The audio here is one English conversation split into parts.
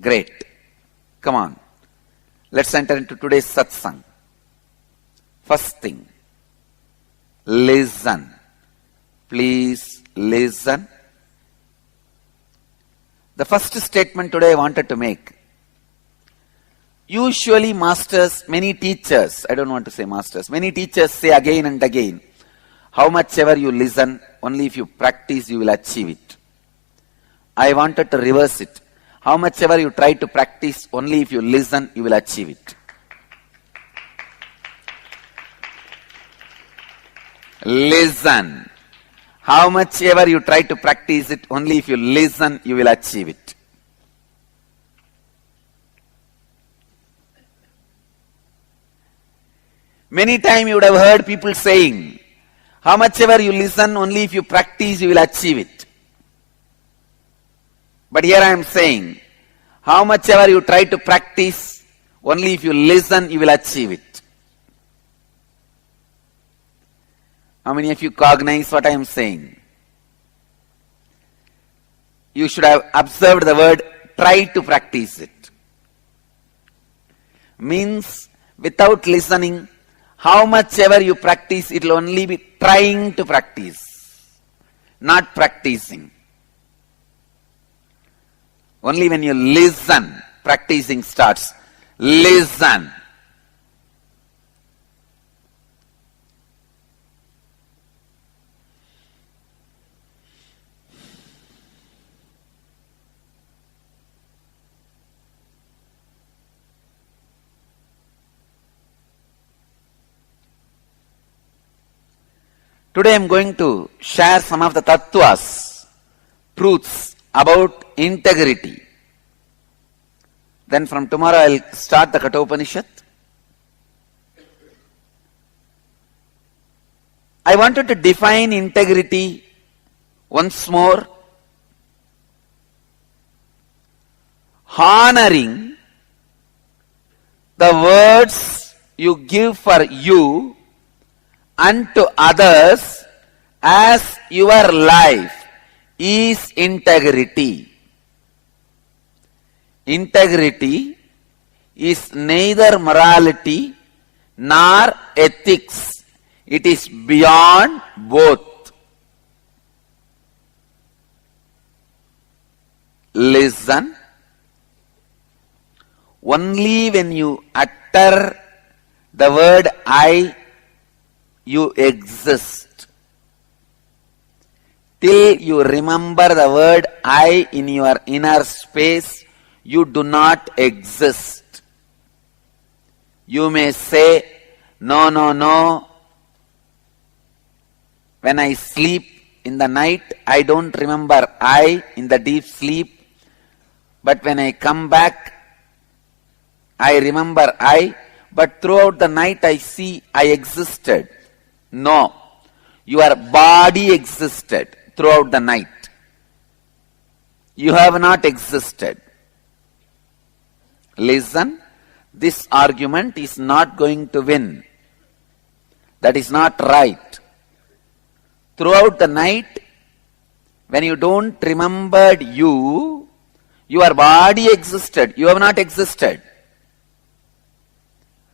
Great. Come on. Let's enter into today's satsang. First thing, listen. Please listen. The first statement today I wanted to make. Usually masters, many teachers, I don't want to say masters, many teachers say again and again, how much ever you listen, only if you practice you will achieve it. I wanted to reverse it. How much ever you try to practice, only if you listen you will achieve it. Listen. How much ever you try to practice it, only if you listen you will achieve it. Many times you would have heard people saying, how much ever you listen, only if you practice you will achieve it. But here I am saying, how much ever you try to practice, only if you listen you will achieve it. How many of you cognize what I am saying? You should have observed the word try to practice it. Means without listening, how much ever you practice, it will only be trying to practice, not practicing. Only when you listen, practicing starts. Listen. Today I am going to share some of the tattvas, truths about integrity. Then from tomorrow I will start the Kathopanishad. I wanted to define integrity once more. Honoring the words you give for you unto others as your life is integrity. Integrity is neither morality nor ethics. It is beyond both. Listen. Only when you utter the word I, you exist. Till you remember the word I in your inner space, you do not exist. You may say, no, no, no. When I sleep in the night, I don't remember I in the deep sleep. But when I come back, I remember I. But throughout the night, I see I existed. No, your body existed throughout the night. You have not existed. Listen, this argument is not going to win. That is not right. Throughout the night, when you don't remember you, your body existed. You have not existed.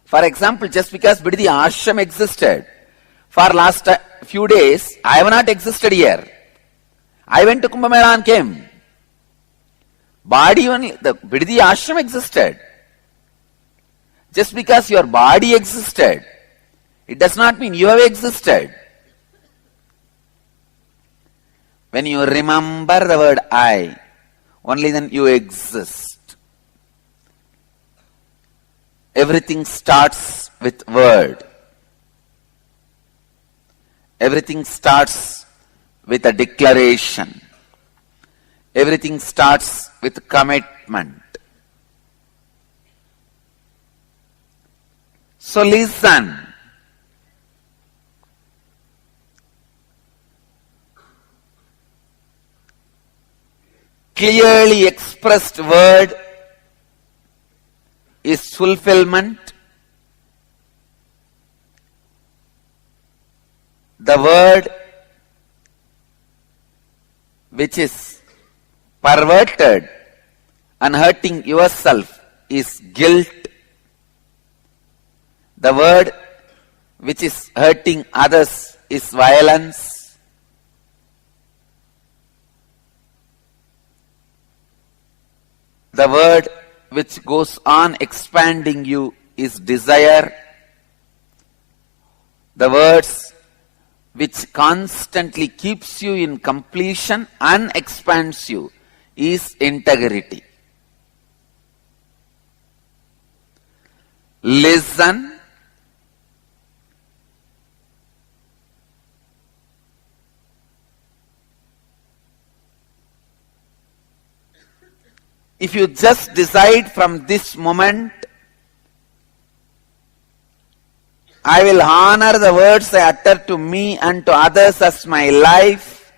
For example, just because Biddi Ashram existed, for last few days, I have not existed here. I went to Kumbh Mela and came. Body only, the Biddi Ashram existed. Just because your body existed, it does not mean you have existed. When you remember the word I, only then you exist. Everything starts with word. Everything starts with a declaration. Everything starts with commitment. So listen. Clearly expressed word is fulfillment. The word which is perverted and hurting yourself is guilt. The word which is hurting others is violence. The word which goes on expanding you is desire. The words which constantly keeps you in completion and expands you is integrity. Listen. If you just decide from this moment, I will honor the words I utter to me and to others as my life,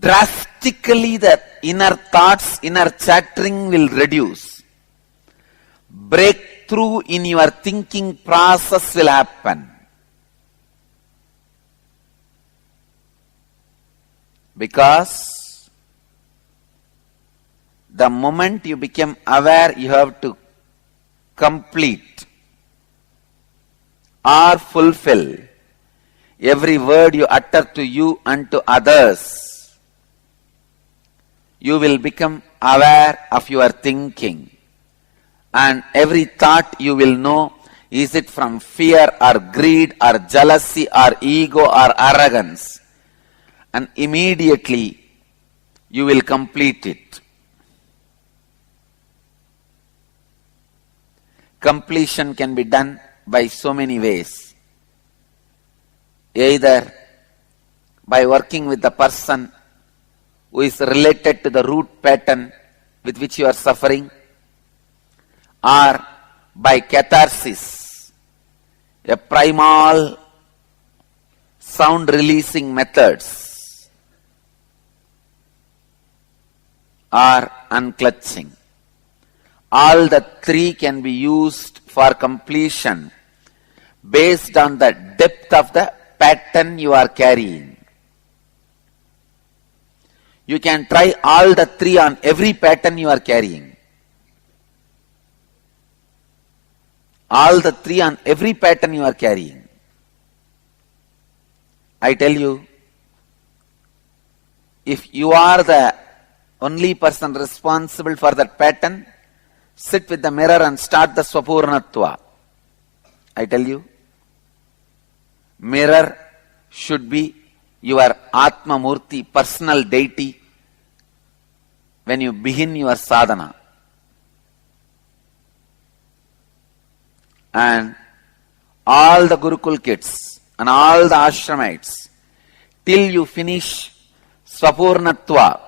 drastically the inner thoughts, inner chattering will reduce. Breakthrough in your thinking process will happen. Because the moment you become aware, you have to complete or fulfill every word you utter to you and to others. You will become aware of your thinking, and every thought you will know, is it from fear or greed or jealousy or ego or arrogance, and immediately you will complete it. Completion can be done by so many ways. Either by working with the person who is related to the root pattern with which you are suffering, or by catharsis, a primal sound releasing methods, or unclutching. All the three can be used for completion based on the depth of the pattern you are carrying. You can try all the three on every pattern you are carrying. All the three on every pattern you are carrying. I tell you, if you are the only person responsible for that pattern, sit with the mirror and start the Swapurnatva. I tell you, mirror should be your Atma Murti, personal deity, when you begin your sadhana. And all the Gurukul kids and all the ashramites, till you finish Swapurnatva,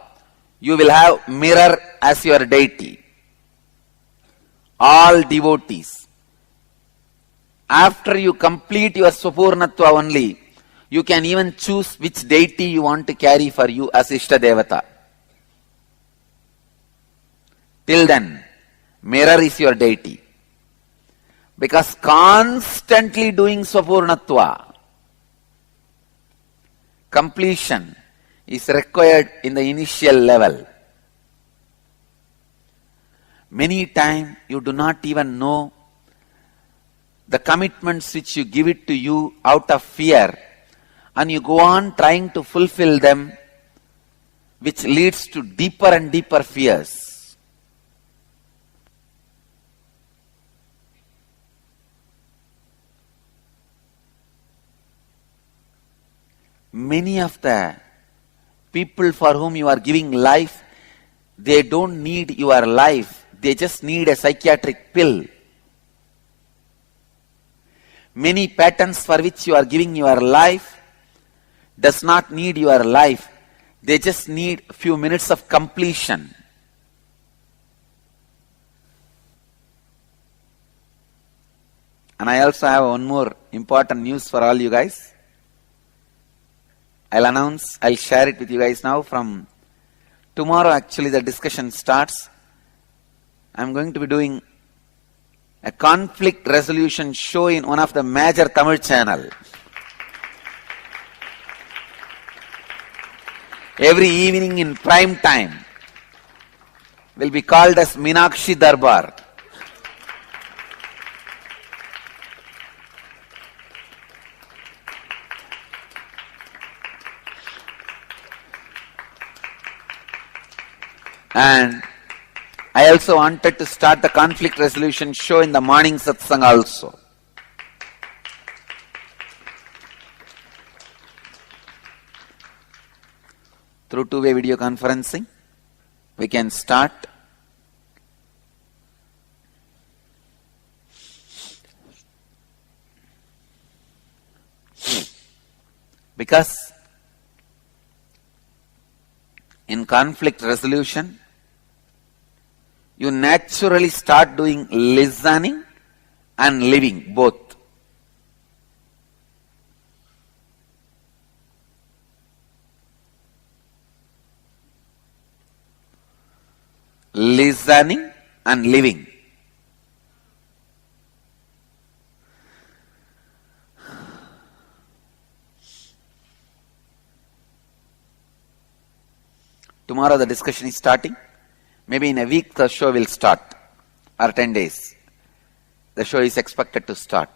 you will have mirror as your deity. All devotees. After you complete your Swapurnatva only, you can even choose which deity you want to carry for you as Ishta Devata. Till then, mirror is your deity. Because constantly doing Swapurnatva, completion is required in the initial level. Many times you do not even know the commitments which you give it to you out of fear, and you go on trying to fulfill them, which leads to deeper and deeper fears. Many of the people for whom you are giving life, they don't need your life. They just need a psychiatric pill. Many patterns for which you are giving your life does not need your life. They just need a few minutes of completion. And I also have one more important news for all you guys. I'll share it with you guys now. From tomorrow, actually, the discussion starts. I'm going to be doing a conflict resolution show in one of the major Tamil channel. Every evening in prime time. will be called as Meenakshi Darbar. And I also wanted to start the conflict resolution show in the morning satsang also. Through two-way video conferencing, we can start. Because in conflict resolution, you naturally start doing listening and living both. Listening and living. Tomorrow the discussion is starting. Maybe in a week the show will start, or 10 days. The show is expected to start.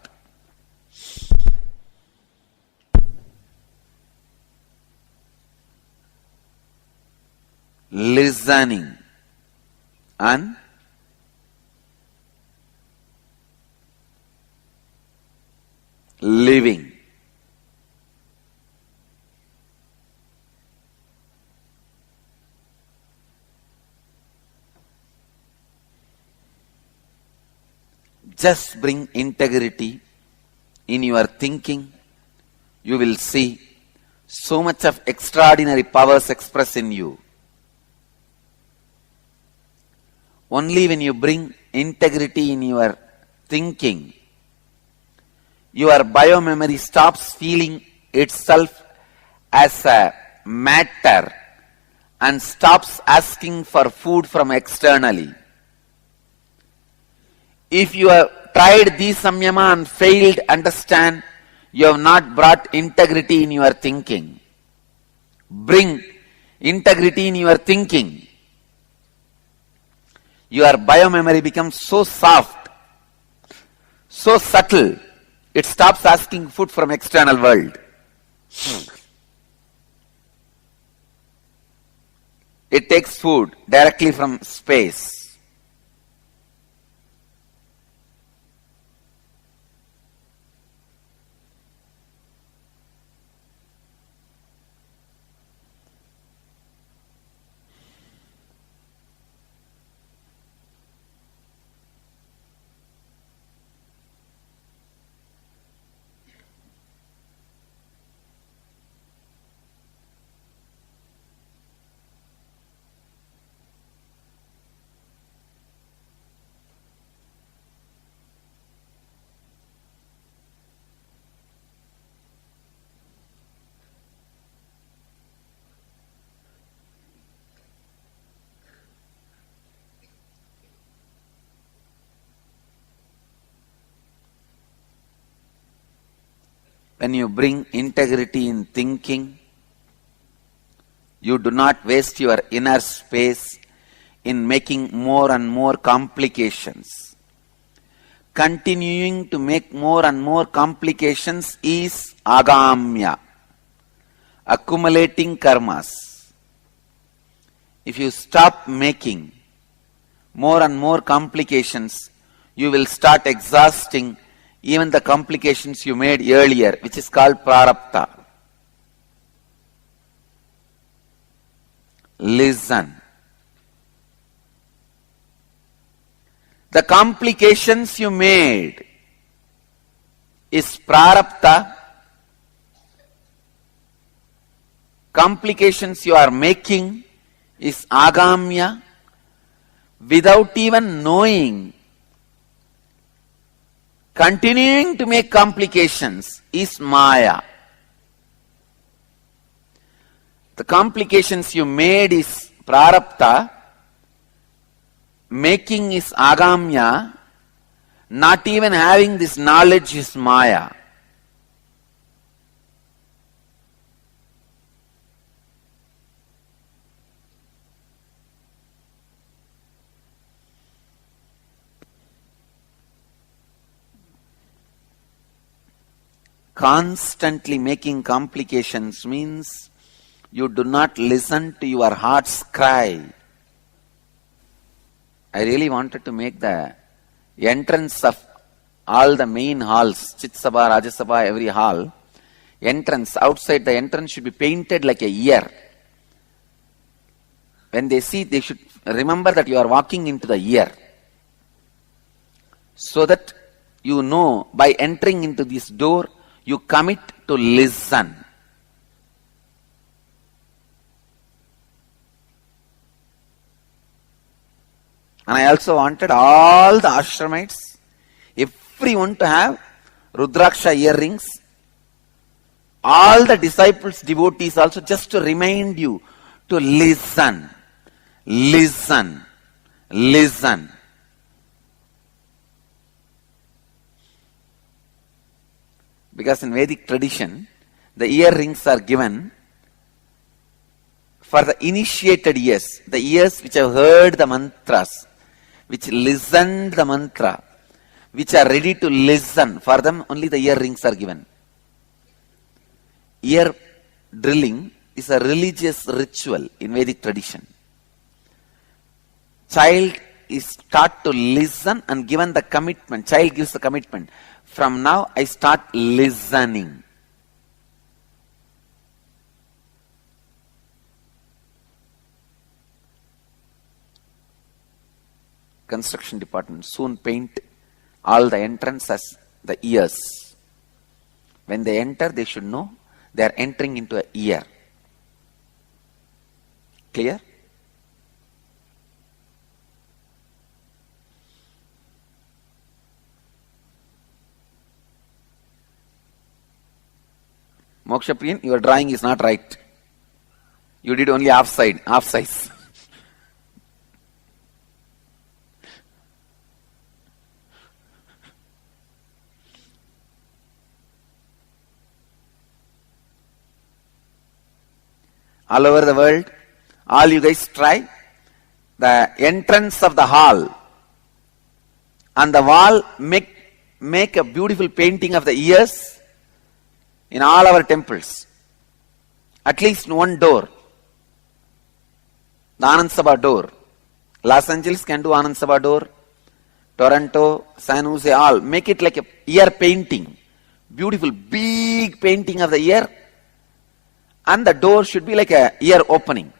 Listening and living. Just bring integrity in your thinking. You will see so much of extraordinary powers expressed in you. Only when you bring integrity in your thinking, your biomemory stops feeling itself as a matter and stops asking for food from externally. If you have tried these samyama and failed, understand you have not brought integrity in your thinking. Bring integrity in your thinking. Your biomemory becomes so soft, so subtle, it stops asking food from external world. It takes food directly from space. When you bring integrity in thinking, you do not waste your inner space in making more and more complications. Continuing to make more and more complications is agamya, accumulating karmas. If you stop making more and more complications, you will start exhausting even the complications you made earlier, which is called prarabdha. Listen. The complications you made is prarabdha. Complications you are making is agamya. Without even knowing, continuing to make complications is maya. The complications you made is prarabdha, making is agamya, not even having this knowledge is maya. Constantly making complications means you do not listen to your heart's cry. I really wanted to make the entrance of all the main halls, Chit Sabha, Rajya Sabha, every hall, entrance, outside the entrance should be painted like a ear. When they see, they should remember that you are walking into the ear. So that you know, by entering into this door, you commit to listen. And I also wanted all the ashramites, everyone to have Rudraksha earrings. All the disciples, devotees also, just to remind you to listen, listen, listen. Because in Vedic tradition, the earrings are given for the initiated ears, the ears which have heard the mantras, which listened the mantra, which are ready to listen. For them, only the earrings are given. Ear drilling is a religious ritual in Vedic tradition. Child is taught to listen and given the commitment. Child gives the commitment. From now, I start listening. Construction department soon paint all the entrance as the ears. When they enter, they should know they are entering into an ear. Clear? Moksha Priyan, your drawing is not right. You did only half size. All over the world, all you guys try. The entrance of the hall, on the wall, make a beautiful painting of the ears in all our temples. At least one door. The Anand Sabha door. Los Angeles can do Anand Sabha door. Toronto, San Jose, all. Make it like a ear painting. Beautiful, big painting of the ear. And the door should be like a ear opening.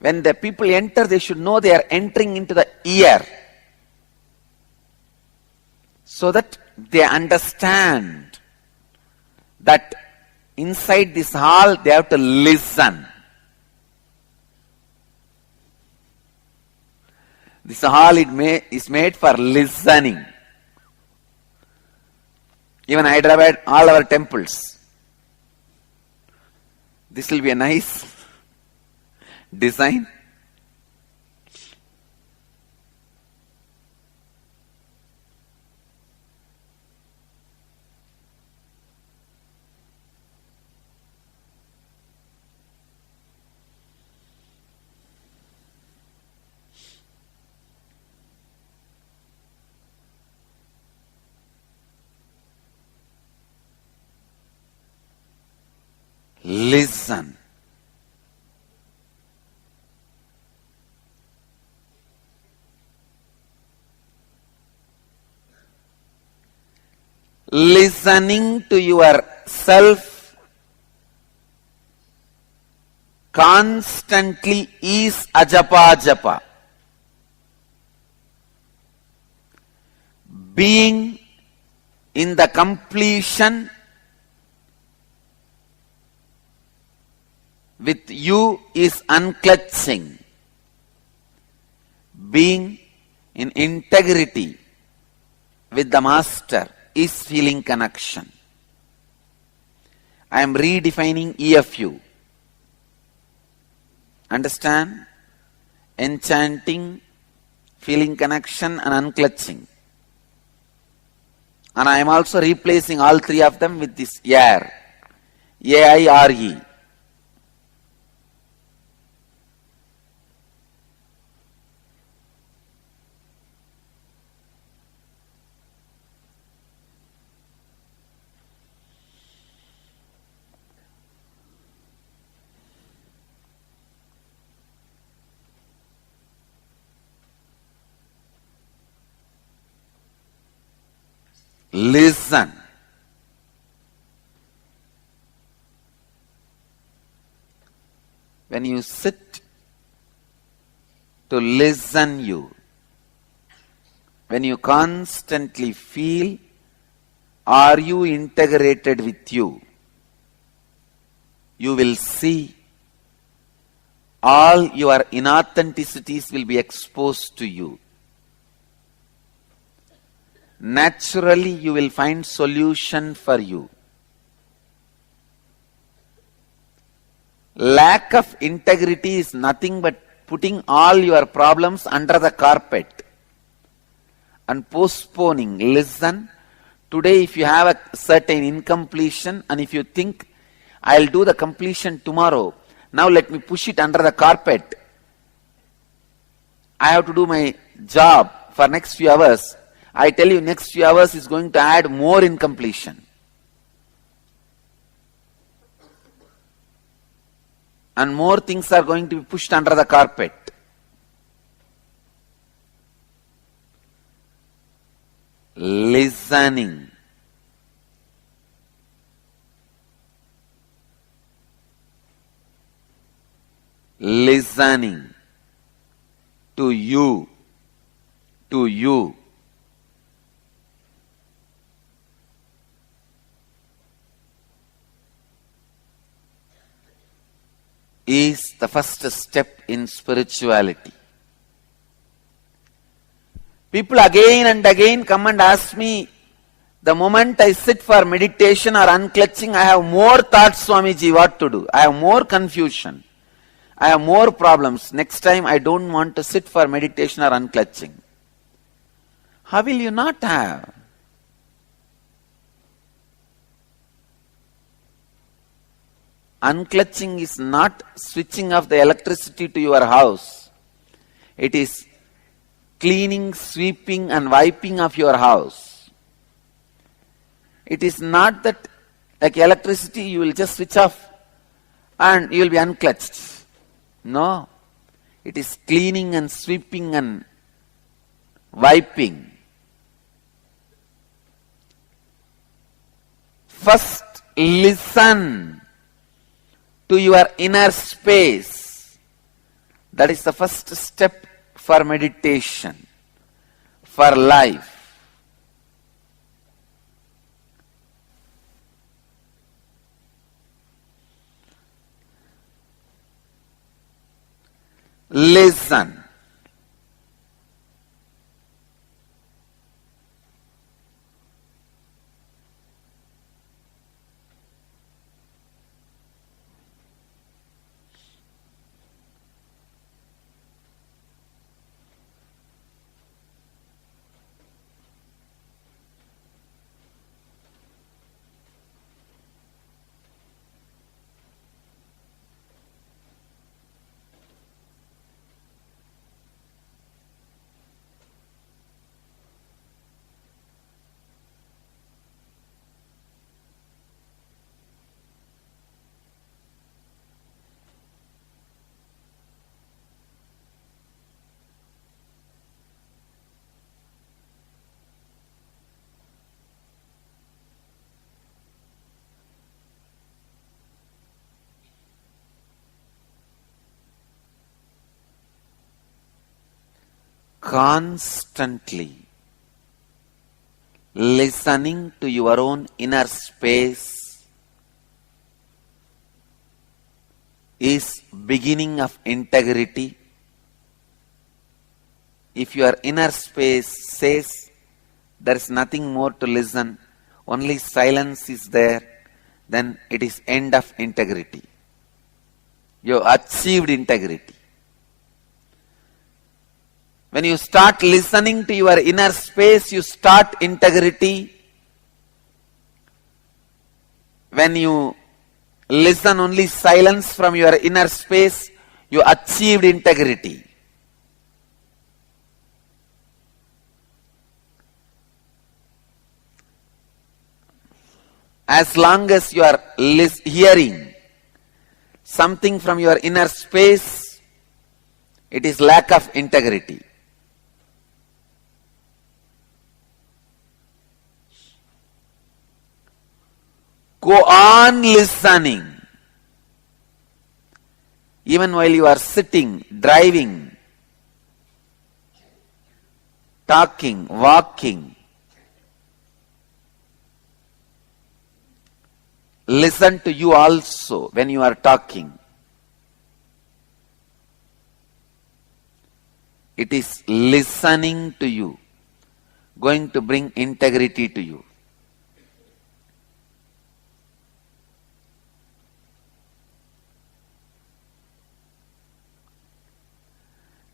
When the people enter, they should know they are entering into the ear. So that they understand that inside this hall they have to listen. This hall is made for listening. Even Hyderabad, all our temples. This will be a nice design. Listen. Listening to yourself constantly is ajapa japa. Being in the completion with you is unclutching. Being in integrity with the master is feeling connection. I am redefining EFU. Understand? Enchanting, feeling connection and unclutching. And I am also replacing all three of them with this AIRE. A-I-R-E. Listen. When you sit to listen when you constantly feel, are you integrated with you? You will see all your inauthenticities will be exposed to you. Naturally, you will find solution for you. Lack of integrity is nothing but putting all your problems under the carpet and postponing. Listen, today if you have a certain incompletion and if you think, I'll do the completion tomorrow, now let me push it under the carpet. I have to do my job for next few hours. I tell you, next few hours is going to add more incompletion. And more things are going to be pushed under the carpet. Listening. Listening to you. Is the first step in spirituality. People again and again come and ask me, the moment I sit for meditation or unclutching, I have more thoughts, Swamiji, what to do? I have more confusion. I have more problems. Next time I don't want to sit for meditation or unclutching. How will you not have? Unclutching is not switching off the electricity to your house. It is cleaning, sweeping and wiping of your house. It is not that like electricity you will just switch off and you will be unclutched. No. It is cleaning and sweeping and wiping. First, listen to your inner space. That is the first step for meditation, for life. Listen. Constantly listening to your own inner space is beginning of integrity. If your inner space says there is nothing more to listen, only silence is there, then it is end of integrity. You achieved integrity. When you start listening to your inner space, you start integrity. When you listen only silence from your inner space, you achieved integrity. As long as you are hearing something from your inner space, it is lack of integrity. Go on listening. Even while you are sitting, driving, talking, walking, listen to you also when you are talking. It is listening to you, going to bring integrity to you.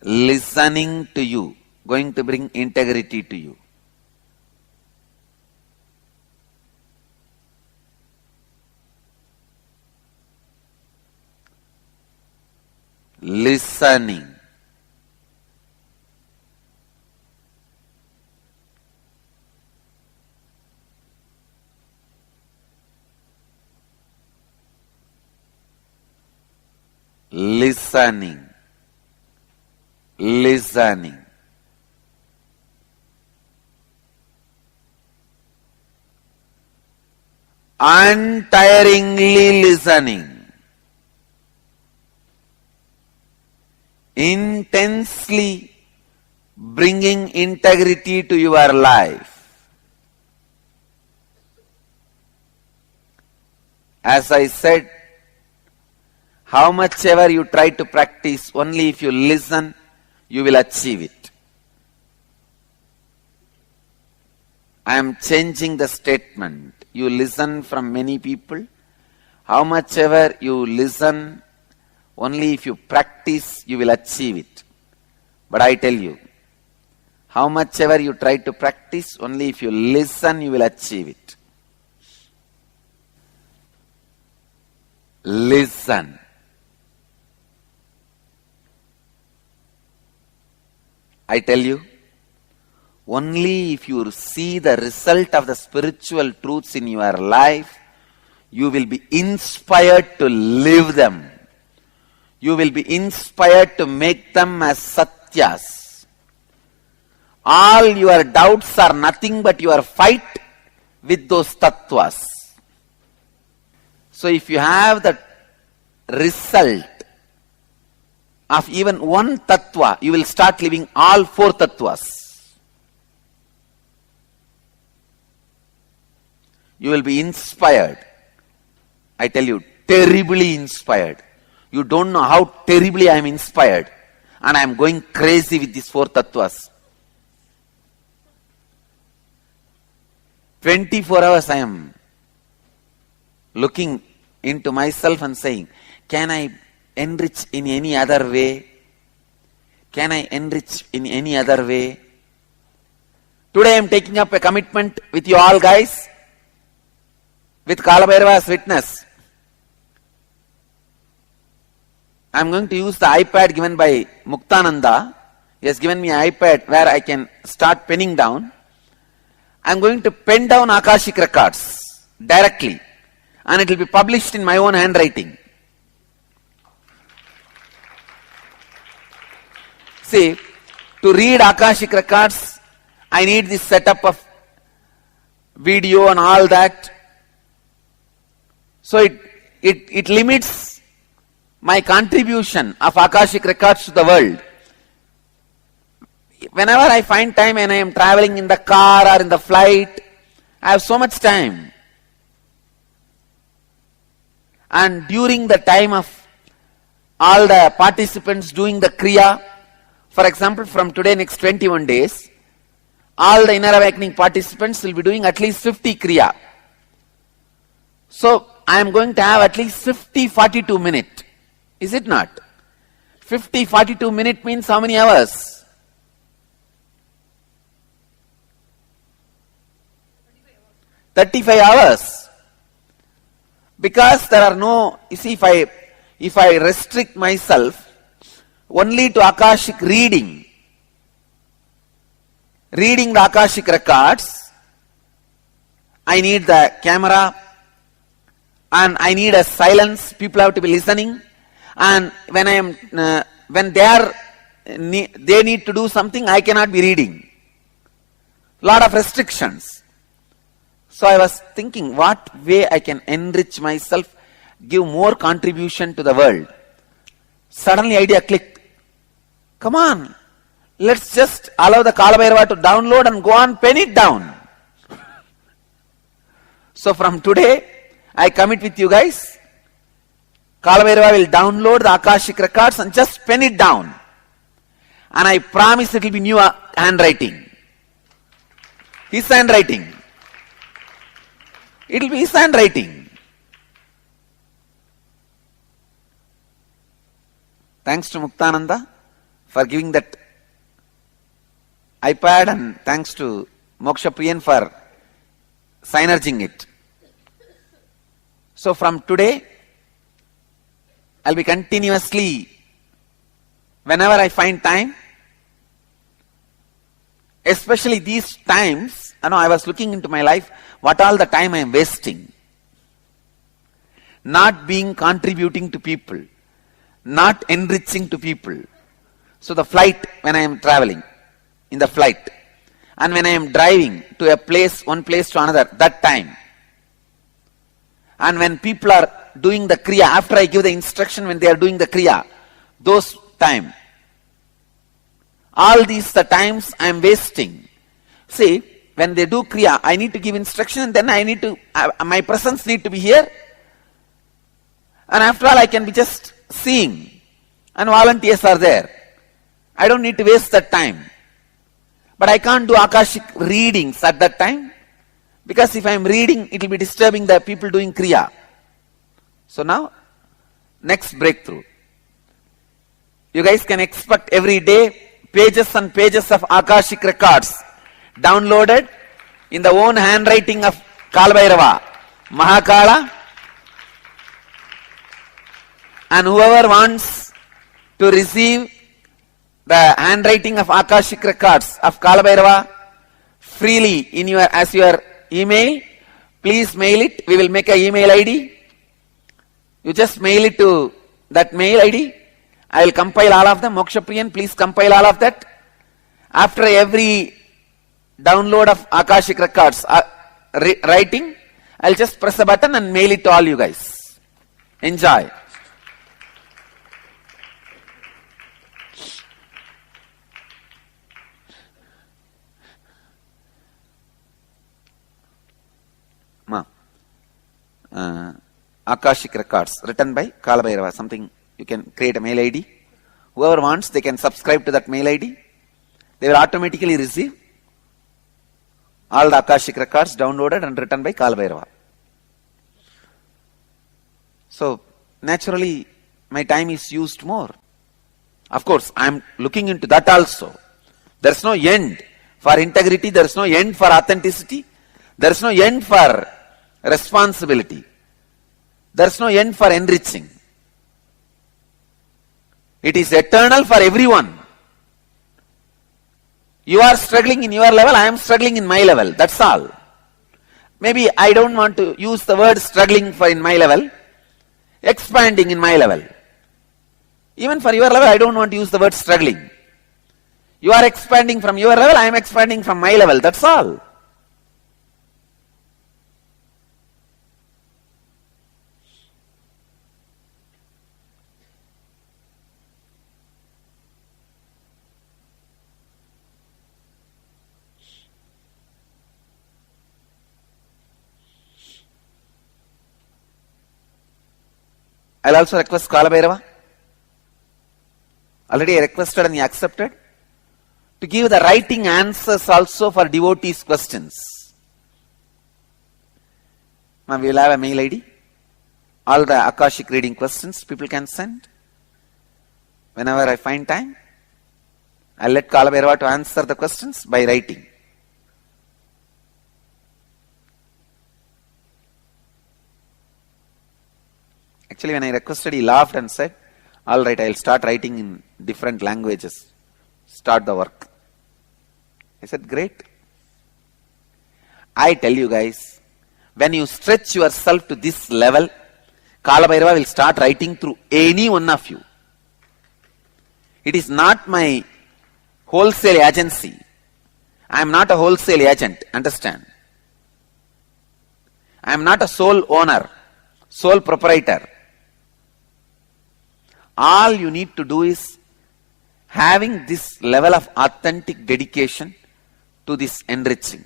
Listening to you, going to bring integrity to you. Listening. Listening. Listening. Untiringly listening. Intensely bringing integrity to your life. As I said, how much ever you try to practice, only if you listen, you will achieve it. I am changing the statement. You listen from many people. How much ever you listen, only if you practice, you will achieve it. But I tell you, how much ever you try to practice, only if you listen, you will achieve it. Listen. I tell you, only if you see the result of the spiritual truths in your life, you will be inspired to live them. You will be inspired to make them as satyas. All your doubts are nothing but your fight with those tattvas. So if you have the result of even one tattva, you will start living all four tattvas. You will be inspired. I tell you, terribly inspired. You don't know how terribly I am inspired. And I am going crazy with these four tattvas. 24 hours I am looking into myself and saying, can I enrich in any other way? Can I enrich in any other way? Today I am taking up a commitment with you all guys, with Kalabhairava as witness. I am going to use the iPad given by Muktananda. He has given me an iPad where I can start penning down. I am going to pen down Akashic records directly, and it will be published in my own handwriting. See, to read Akashic records, I need this setup of video and all that. So it limits my contribution of Akashic records to the world. Whenever I find time and I am traveling in the car or in the flight, I have so much time. And during the time of all the participants doing the Kriya, for example, from today next 21 days, all the inner awakening participants will be doing at least 50 Kriya. So, I am going to have at least 50-42 minutes. Is it not? 50-42 minutes means how many hours? 35 hours. Because there are no, you see, if I restrict myself only to Akashic reading the Akashic records, I need the camera and I need a silence. People have to be listening, and when they need to do something, I cannot be reading. Lot of restrictions. So I was thinking what way I can enrich myself, give more contribution to the world. Suddenly idea clicked. Come on, let's just allow the Kala Bhairava to download and go on, pen it down. So from today, I commit with you guys, Kala Bhairava will download the Akashic records and just pen it down. And I promise it will be new handwriting. His handwriting. It will be his handwriting. Thanks to Muktananda for giving that iPad, and thanks to Moksha Priyan for synerging it. So from today, I'll be continuously, whenever I find time, especially these times, I was looking into my life, what all the time I am wasting. Not being contributing to people, not enriching to people. So the flight, when I am traveling, in the flight, and when I am driving to a place, one place to another, that time. And when people are doing the Kriya, after I give the instruction when they are doing the Kriya, those time. All these the times I am wasting. See, when they do Kriya, I need to give instruction, and then I need to, my presence need to be here. And after all, I can be just seeing, and volunteers are there. I don't need to waste that time. But I can't do Akashic readings at that time, because if I am reading, it will be disturbing the people doing Kriya. So now, next breakthrough. You guys can expect every day pages and pages of Akashic records downloaded in the own handwriting of Kala Bhairava, Mahakala. And whoever wants to receive the handwriting of Akashic records of Kala Bhairava freely in as your email, please mail it. We will make an email ID. You just mail it to that mail ID. I will compile all of them. Moksha Priyan, please compile all of that. After every download of Akashic records writing, I'll just press a button and mail it to all you guys. Enjoy. Akashic records written by Kala Bhairava. Something you can create a mail ID. Whoever wants, they can subscribe to that mail ID. They will automatically receive all the Akashic records downloaded and written by Kala Bhairava. So naturally, my time is used more. Of course, I am looking into that also. There is no end for integrity. There is no end for authenticity. There is no end for responsibility. There is no end for enriching. It is eternal for everyone. You are struggling in your level, I am struggling in my level. That's all. Maybe I don't want to use the word struggling for in my level, expanding in my level. Even for your level, I don't want to use the word struggling. You are expanding from your level, I am expanding from my level. That's all. I'll also request Kala Bhairava. Already I requested and he accepted to give the writing answers also for devotees' questions. Now we will have a mail ID. All the Akashic reading questions people can send. Whenever I find time, I'll let Kala Bhairava to answer the questions by writing. Actually, when I requested, he laughed and said, all right, I'll start writing in different languages. Start the work. I said, great. I tell you guys, when you stretch yourself to this level, Kala Bhairava will start writing through any one of you. It is not my wholesale agency. I am not a wholesale agent, understand? I am not a sole owner, sole proprietor. All you need to do is having this level of authentic dedication to this enriching.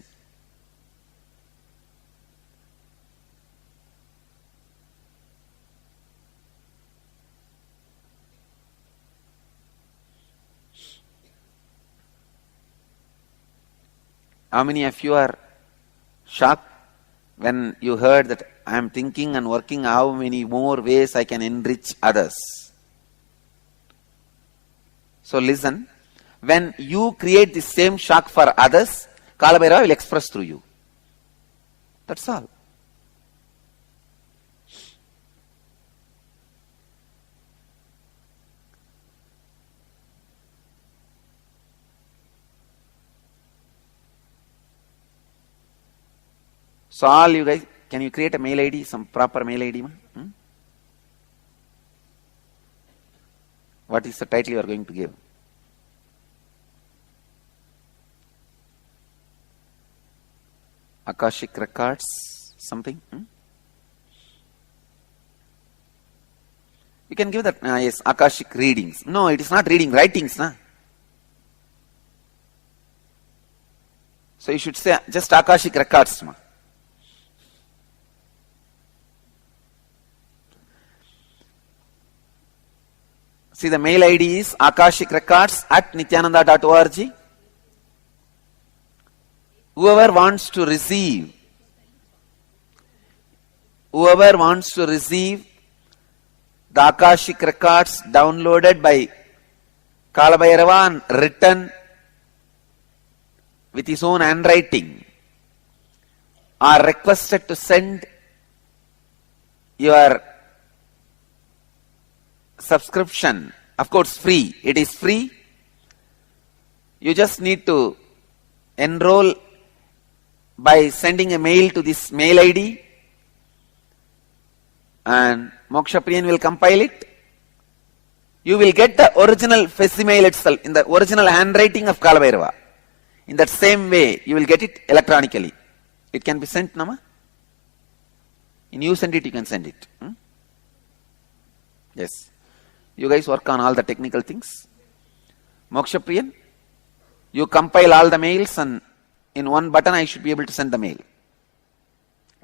How many of you are shocked when you heard that I am thinking and working how many more ways I can enrich others? So listen, when you create the same shock for others, Kala Bhairava will express through you. That's all. So all you guys, can you create a mail ID, some proper mail ID? What is the title you are going to give? Akashic Records, something? You can give that, yes, Akashic Readings. No, it is not reading, writings. Na? So you should say just Akashic Records. Ma. See, the mail ID is akashicrecords@nityananda.org. Whoever wants to receive the Akashic Records downloaded by Kala Bhairava and written with his own handwriting are requested to send your subscription. Of course, free. It is free. You just need to enroll by sending a mail to this mail ID, and Mokshapriyan will compile it. You will get the original facsimile itself in the original handwriting of Kala Bhairava. In that same way, you will get it electronically. It can be sent, Nama. And you send it, you can send it. Yes. You guys work on all the technical things. Mokshapriyan, you compile all the mails and in one button I should be able to send the mail.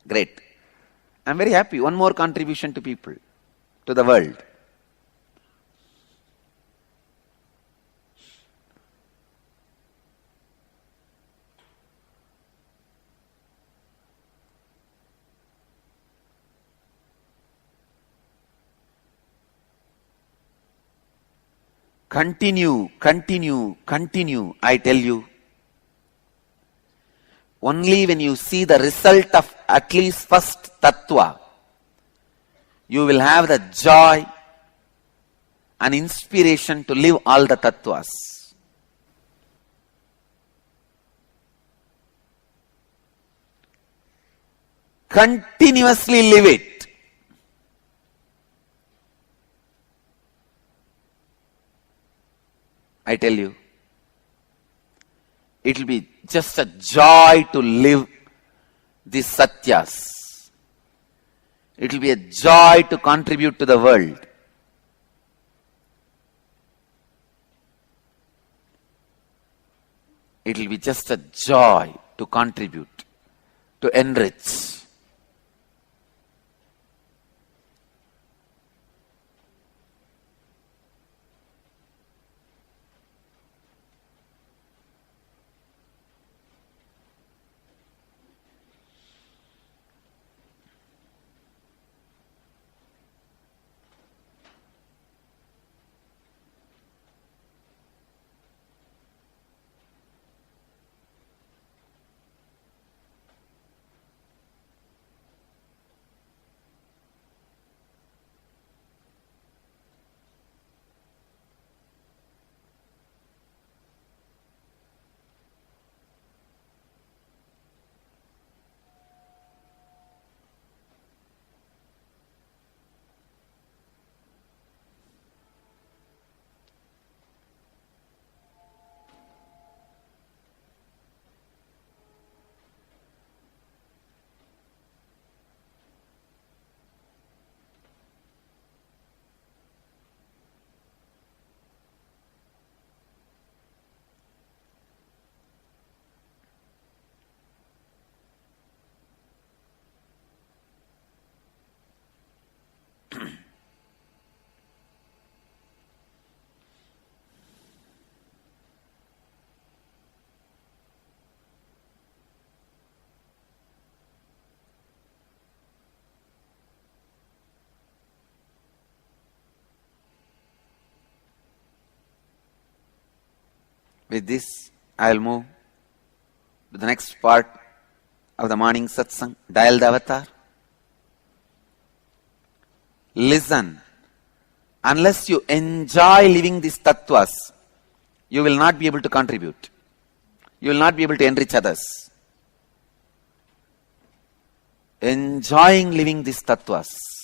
Great. I am very happy. One more contribution to people, to the world. Continue, continue, continue, I tell you. Only when you see the result of at least first tattva, you will have the joy and inspiration to live all the tattvas. Continuously live it. I tell you, it will be just a joy to live these satyas. It will be a joy to contribute to the world. It will be just a joy to contribute, to enrich. With this, I will move to the next part of the morning satsang, Dial the Avatar. Listen. Unless you enjoy living these tattvas, you will not be able to contribute. You will not be able to enrich others. Enjoying living these tattvas.